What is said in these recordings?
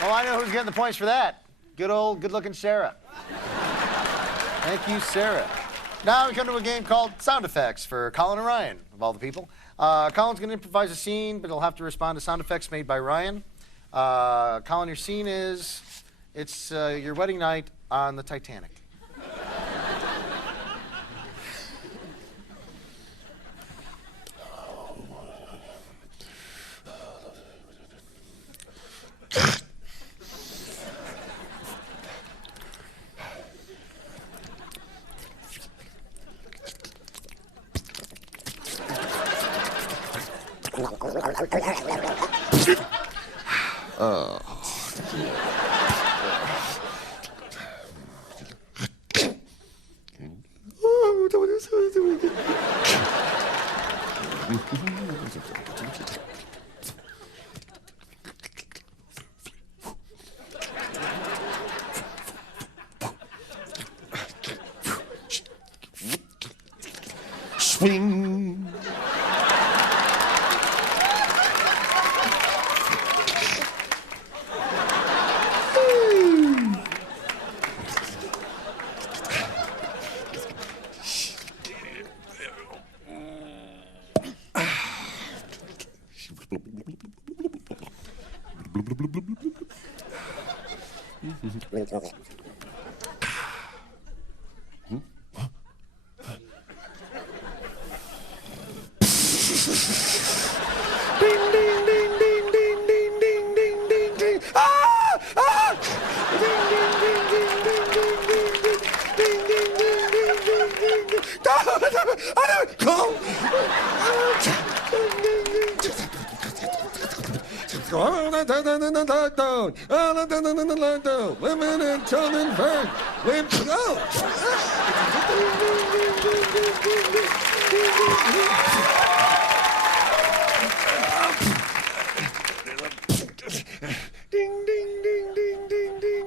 Well, I know who's getting the points for that. Good old, good-looking Sarah. Thank you, Sarah. Now we come to a game called Sound Effects for Colin and Ryan, of all the people. Colin's going to improvise a scene, but he'll have to respond to sound effects made by Ryan. Colin, your scene is, it's your wedding night on the Titanic. Swing. Ding, ding, ding, ding, ding, ding, ding, ding, ding, ding. Ah! Ah! Ding, ding, ding, ding, ding, ding, ding, ding, ding, ding, ding, ding, ding, ding. Come! Women and children first. Women go. Ding, ding, ding, ding, ding, ding.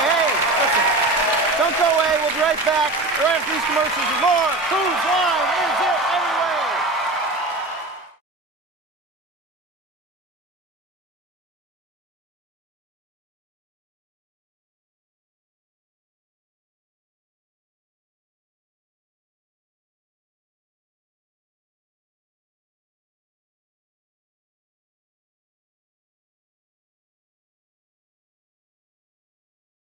Hey, listen. Don't go away. We'll be right back. Right after these commercials with more Whose Line Is